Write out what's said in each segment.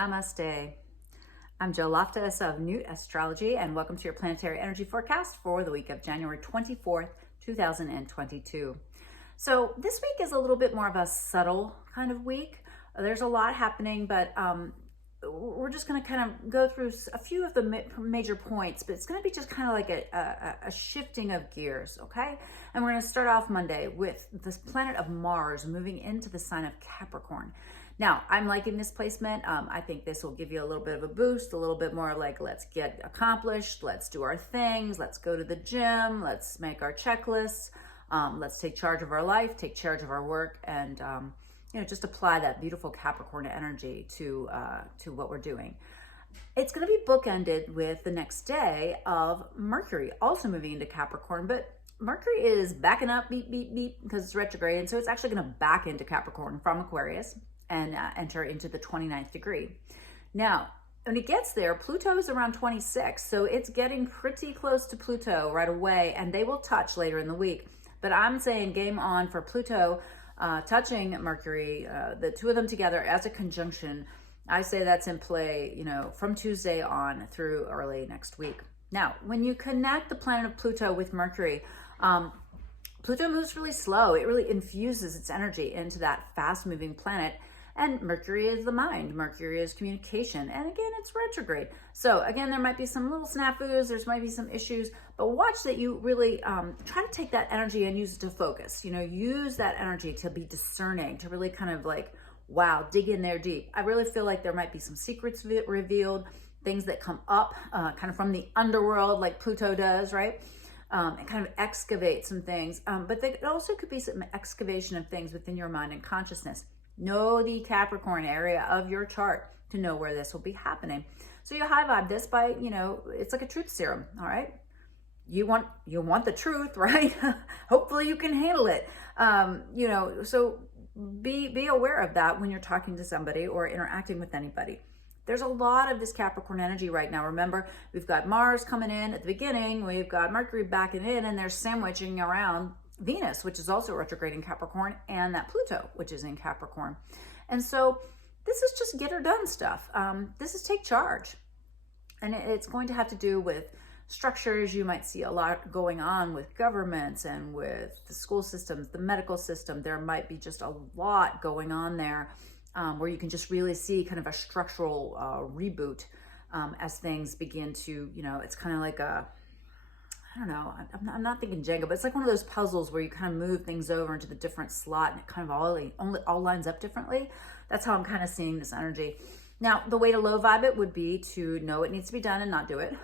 Namaste. I'm Joe Loftis of Nuit Astrology, and welcome to your Planetary Energy Forecast for the week of January 24th, 2022. So this week is a little bit more of a subtle kind of week. There's a lot happening, but we're just going to kind of go through a few of the major points, but it's going to be just kind of like a shifting of gears, okay? And we're going to start off Monday with this planet of Mars moving into the sign of Capricorn. Now, I'm liking this placement. I think this will give you a little bit of a boost, a little bit more like, let's get accomplished, let's do our things, let's go to the gym, let's make our checklists, let's take charge of our life, take charge of our work, and just apply that beautiful Capricorn energy to what we're doing. It's going to be bookended with the next day of Mercury also moving into Capricorn, but Mercury is backing up, beep, beep, beep, because it's retrograde, and so it's actually going to back into Capricorn from Aquarius and enter into the 29th degree. Now, when it gets there, Pluto is around 26, so it's getting pretty close to Pluto right away, and they will touch later in the week. But I'm saying game on for Pluto touching Mercury, the two of them together as a conjunction. I say that's in play, from Tuesday on through early next week. Now, when you connect the planet of Pluto with Mercury, Pluto moves really slow. It really infuses its energy into that fast-moving planet. And Mercury is the mind. Mercury is communication. And again, it's retrograde. So again, there might be some little snafus. There might be some issues. But watch that you really try to take that energy and use it to focus. Use that energy to be discerning, to really kind of like, wow, dig in there deep. I really feel like there might be some secrets revealed, things that come up kind of from the underworld like Pluto does, right? And kind of excavate some things. But there also could be some excavation of things within your mind and consciousness. Know the Capricorn area of your chart to know where this will be happening. So you high vibe this by, it's like a truth serum, all right? You want the truth, right? Hopefully you can handle it. So be aware of that when you're talking to somebody or interacting with anybody. There's a lot of this Capricorn energy right now. Remember, we've got Mars coming in at the beginning, we've got Mercury backing in, and they're sandwiching around Venus, which is also retrograde in Capricorn, and that Pluto, which is in Capricorn. And so this is just get her done stuff. This is take charge. And it's going to have to do with structures. You might see a lot going on with governments and with the school systems, the medical system. There might be just a lot going on there where you can just really see kind of a structural reboot as things begin to, it's kind of like I don't know, I'm not thinking Jenga, but it's like one of those puzzles where you kind of move things over into the different slot and it kind of all lines up differently. That's how I'm kind of seeing this energy. Now, the way to low vibe it would be to know it needs to be done and not do it.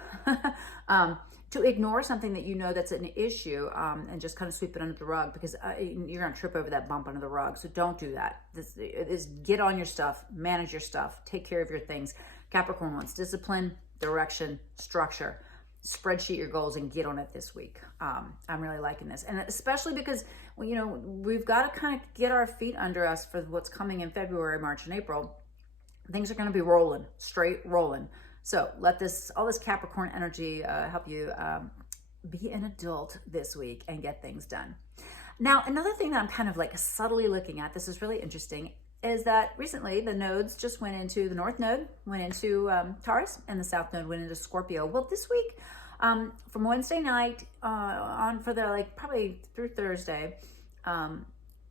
To ignore something that you know that's an issue and just kind of sweep it under the rug because you're going to trip over that bump under the rug. So don't do that. This is get on your stuff, manage your stuff, take care of your things. Capricorn wants discipline, direction, structure. Spreadsheet your goals and get on it this week. I'm really liking this. And especially because, we've got to kind of get our feet under us for what's coming in February, March, and April. Things are going to be rolling, straight rolling. So let all this Capricorn energy help you be an adult this week and get things done. Now, another thing that I'm kind of like subtly looking at, this is really interesting, is that recently the nodes just went into, the North Node went into Taurus and the South Node went into Scorpio. Well, this week, from Wednesday night on for the probably through Thursday,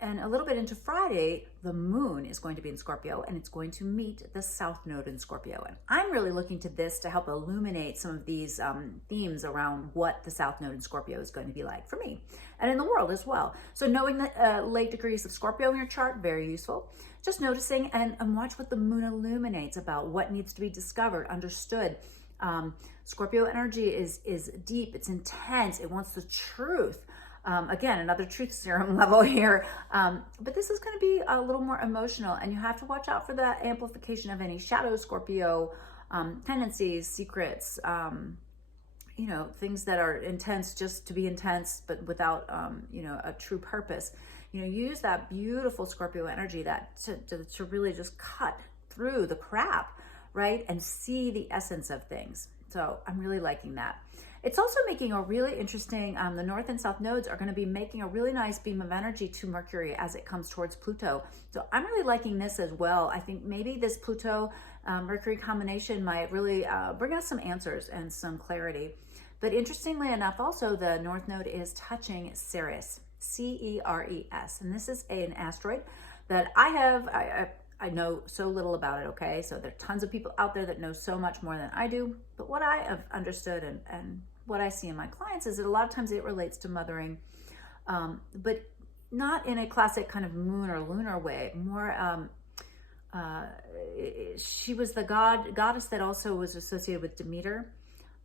and a little bit into Friday, the moon is going to be in Scorpio and it's going to meet the South Node in Scorpio. And I'm really looking to this to help illuminate some of these themes around what the South Node in Scorpio is going to be like for me and in the world as well. So knowing the late degrees of Scorpio in your chart, very useful. Just noticing and watch what the moon illuminates about what needs to be discovered, understood. Scorpio energy is deep, it's intense, it wants the truth. Again, another truth serum level here. But this is going to be a little more emotional, and you have to watch out for the amplification of any shadow Scorpio tendencies, secrets, things that are intense just to be intense, but without, a true purpose. Use that beautiful Scorpio energy to really just cut through the crap, right? And see the essence of things. So I'm really liking that. It's also making a really interesting, the North and South nodes are going to be making a really nice beam of energy to Mercury as it comes towards Pluto. So I'm really liking this as well. I think maybe this Pluto Mercury combination might really bring us some answers and some clarity. But interestingly enough, also the North Node is touching Ceres, Ceres. And this is an asteroid that I know so little about it, okay? So there are tons of people out there that know so much more than I do. But what I have understood and what I see in my clients is that a lot of times it relates to mothering, but not in a classic kind of moon or lunar way. More, she was the goddess that also was associated with Demeter.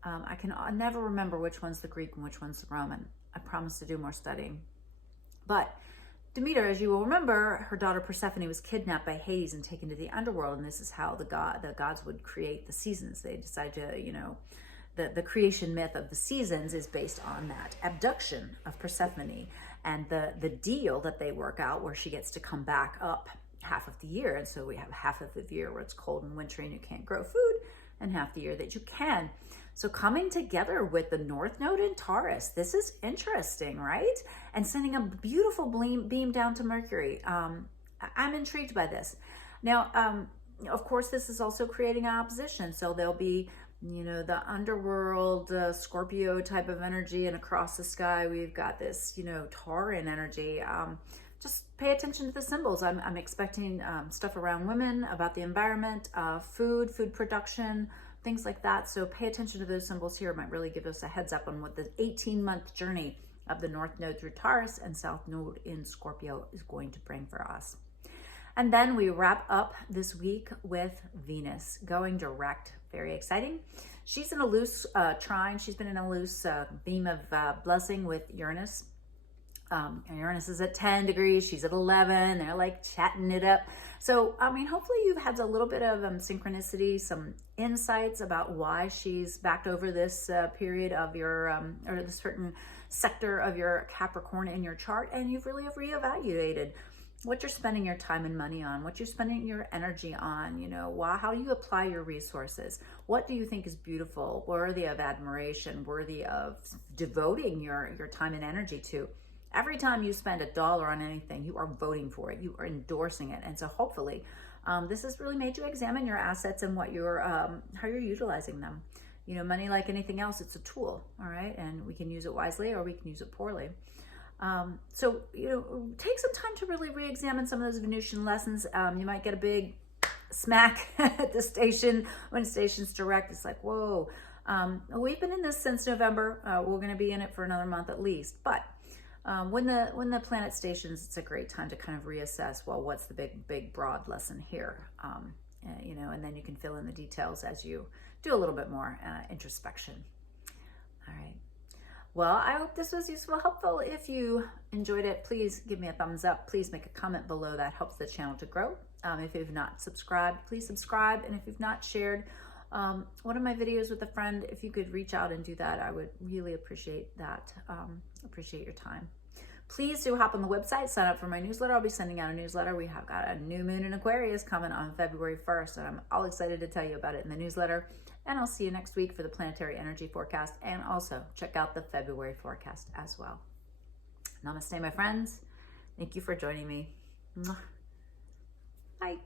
I never remember which one's the Greek and which one's the Roman. I promise to do more studying. But Demeter, as you will remember, her daughter Persephone was kidnapped by Hades and taken to the underworld, and this is how the gods would create the seasons. They decide to, the creation myth of the seasons is based on that abduction of Persephone and the deal that they work out where she gets to come back up half of the year. And so we have half of the year where it's cold and wintry and you can't grow food, and half the year that you can. So coming together with the North Node in Taurus, this is interesting, right? And sending a beautiful beam down to Mercury. I'm intrigued by this. Now, of course, this is also creating an opposition. So there'll be, the underworld, Scorpio type of energy, and across the sky, we've got this, Tauran energy. Just pay attention to the symbols. I'm expecting stuff around women, about the environment, food production, things like that. So pay attention to those symbols here. It might really give us a heads up on what the 18-month journey of the North Node through Taurus and South Node in Scorpio is going to bring for us. And then we wrap up this week with Venus going direct. Very exciting. She's in a loose trine. She's been in a loose beam of blessing with Uranus. And Uranus is at 10 degrees. She's at 11. They're like chatting it up. So, hopefully you've had a little bit of synchronicity, some insights about why she's backed over this period of your, or the certain sector of your Capricorn in your chart. And you've really reevaluated what you're spending your time and money on, what you're spending your energy on, how you apply your resources. What do you think is beautiful, worthy of admiration, worthy of devoting your time and energy to? Every time you spend $1 on anything, you are voting for it. You are endorsing it. And so hopefully this has really made you examine your assets and what you're, how you're utilizing them. Money, like anything else, it's a tool, all right? And we can use it wisely or we can use it poorly. So, take some time to really re-examine some of those Venusian lessons. You might get a big smack at the station when station's direct. It's like, whoa, we've been in this since November. We're going to be in it for another month at least. But when the planet stations, it's a great time to kind of reassess, well, what's the big broad lesson here? And then you can fill in the details as you do a little bit more introspection. All right. Well, I hope this was useful, helpful. If you enjoyed it, please give me a thumbs up. Please make a comment below. That helps the channel to grow. If you've not subscribed, please subscribe. And if you've not shared one of my videos with a friend, if you could reach out and do that, I would really appreciate that. Appreciate your time. Please do hop on the website, sign up for my newsletter. I'll be sending out a newsletter. We have got a new moon in Aquarius coming on February 1st, and I'm all excited to tell you about it in the newsletter. And I'll see you next week for the Planetary Energy Forecast, and also check out the February forecast as well. Namaste, my friends. Thank you for joining me. Bye.